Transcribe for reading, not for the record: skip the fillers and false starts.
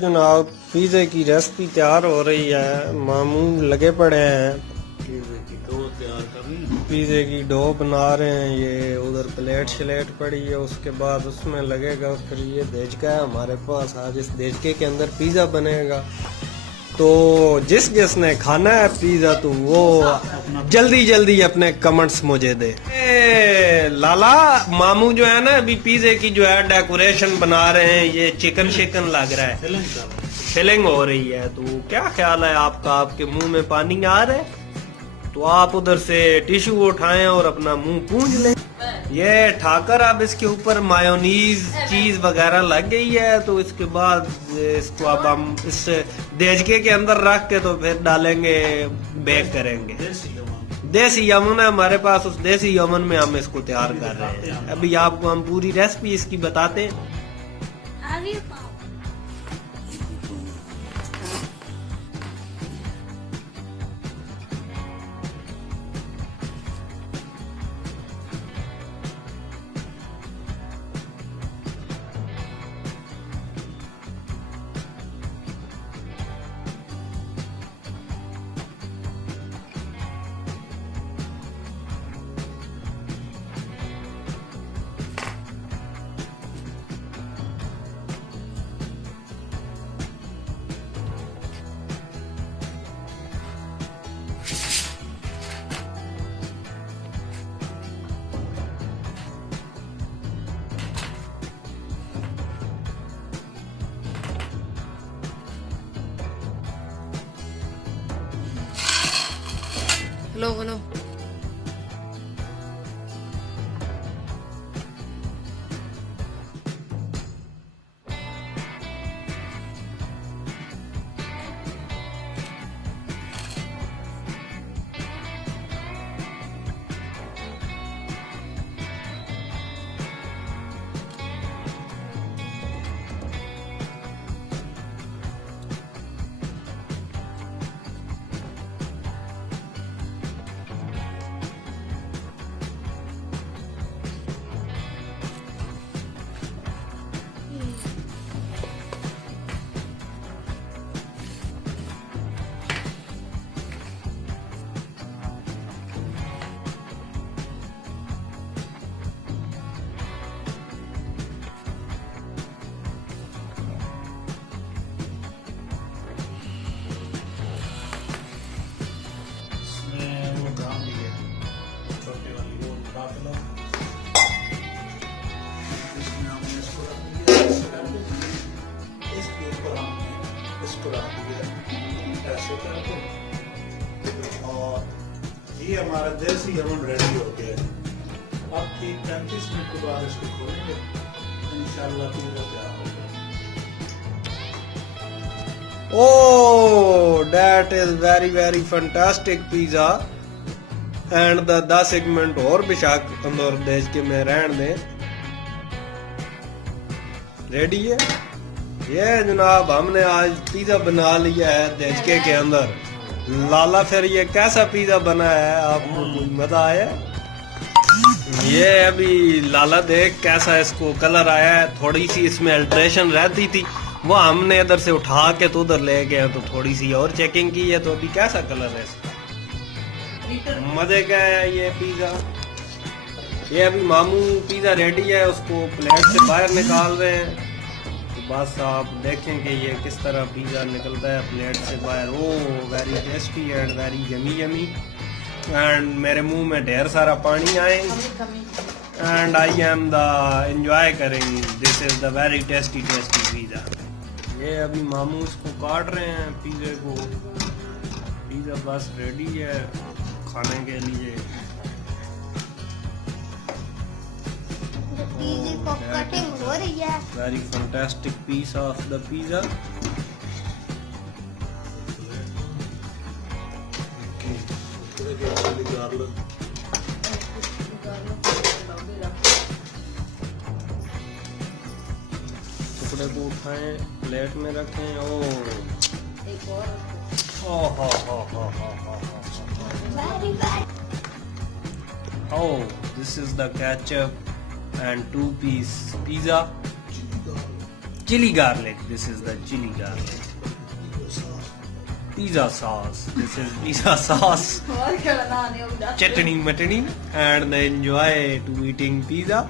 जनाब पिज़्ज़े की रेसिपी तैयार हो रही है। मामून लगे पड़े हैं पिज़्ज़े की डो बना रहे हैं। ये उधर प्लेट शलेट पड़ी है, उसके बाद उसमें लगेगा। फिर ये देजका है हमारे पास, आज इस देजके के अंदर पिज़्ज़ा बनेगा। तो जिसने खाना है पिज़्ज़ा तो वो जल्दी जल्दी अपने कमेंट्स मुझे दे। लाला मामू जो है ना अभी पिज़्ज़े की जो है डेकोरेशन बना रहे हैं। ये चिकन शिकन लग रहा है, फिलिंग हो रही है। तो क्या ख्याल है आपका? आपके मुंह में पानी आ रहा है तो आप उधर से टिश्यू उठाएं और अपना मुंह पूंछ लें। ये ठाकर अब इसके ऊपर मायोनीज चीज वगैरह लग गई है, तो इसके बाद इसको अब हम इस देजके के अंदर रख के तो फिर डालेंगे, बेक करेंगे। देसी यमन है हमारे पास, उस देसी यमन में हम इसको तैयार कर रहे हैं। अभी आपको हम पूरी रेसिपी इसकी बताते हैं। हेलो ऐसे करके और ये हमारा देसी यमन रेडी हो गया। अब ठीक 35 मिनट के बाद इसको खोलेंगे, इंशाल्लाह पिज़्ज़ा तैयार हो गया। Oh, that is very fantastic pizza and the 10 minute और बिशाक अंदर देश के में रहने दें। रेडी है ये जनाब, हमने आज पिज़्ज़ा बना लिया है देजके के अंदर। लाला फिर ये कैसा पिज़्ज़ा बना है, आपको कुछ मजा आया? ये अभी लाला देख कैसा इसको कलर आया है। थोड़ी सी इसमें अल्ट्रेशन रहती थी, वो हमने इधर से उठा के तो उधर ले गए, तो थोड़ी सी और चेकिंग की है। तो अभी कैसा कलर है इसका, मजे का है ये पिज़्ज़ा। ये अभी मामू पिज़्ज़ा रेडी है, उसको प्लेट से बाहर निकाल रहे हैं। तो बस आप देखें कि ये किस तरह पिज़्ज़ा निकलता है प्लेट से बाहर। Oh very tasty and very yummy and मेरे मुंह में ढेर सारा पानी आए and I am the enjoy करेंग। This is the very tasty pizza. ये अभी मामू इसको काट रहे हैं पिज़्ज़े को। पिज़्ज़ा बस रेडी है खाने के लिए। कटिंग हो रही है। Very fantastic piece of the pizza. टुकड़े को उठाएं, प्लेट में रखें। Oh, this is the ketchup and 2-piece pizza, chili garlic. This is the chili garlic. Pizza sauce. This is pizza sauce. Chutney, mutney, and enjoy to eating pizza.